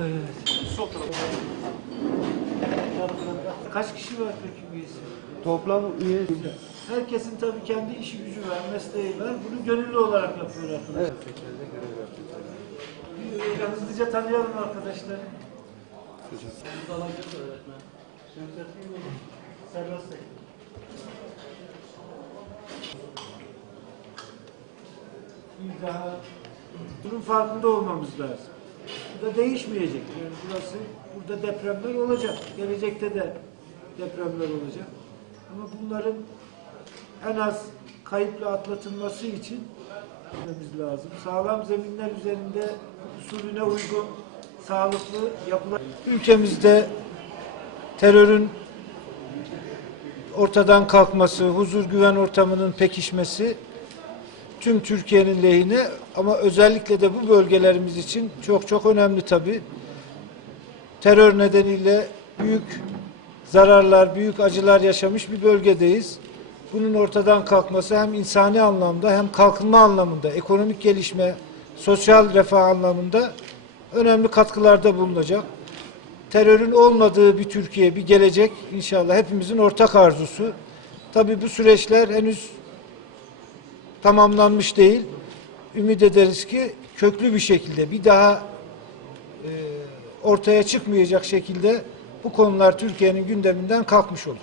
Evet. Sol tarafa. Kaç kişi var peki üyesi? Toplam üye Herkesin tabii kendi işi gücü var, mesleği var. Bunu gönüllü olarak yapıyor arkadaşlar. Evet. Bir Hızlıca tanıyalım arkadaşlar. Şevket Bey, Serbest Bey. Bir daha bunun farkında olmamız lazım. Bu da değişmeyecek. Yani burası, burada depremler olacak. Gelecekte de depremler olacak. Ama bunların en az kayıpla atlatılması için yapmamız lazım. Sağlam zeminler üzerinde usulüne uygun sağlıklı yapılar. Ülkemizde terörün ortadan kalkması, huzur güven ortamının pekişmesi tüm Türkiye'nin lehine ama özellikle de bu bölgelerimiz için çok çok önemli tabii. Terör nedeniyle büyük zararlar, büyük acılar yaşamış bir bölgedeyiz. Bunun ortadan kalkması hem insani anlamda hem kalkınma anlamında, ekonomik gelişme, sosyal refah anlamında önemli katkılarda bulunacak. Terörün olmadığı bir Türkiye, bir gelecek inşallah hepimizin ortak arzusu. Tabii bu süreçler henüz tamamlanmış değil. Ümit ederiz ki köklü bir şekilde bir daha e, ortaya çıkmayacak şekilde bu konular Türkiye'nin gündeminden kalkmış olur.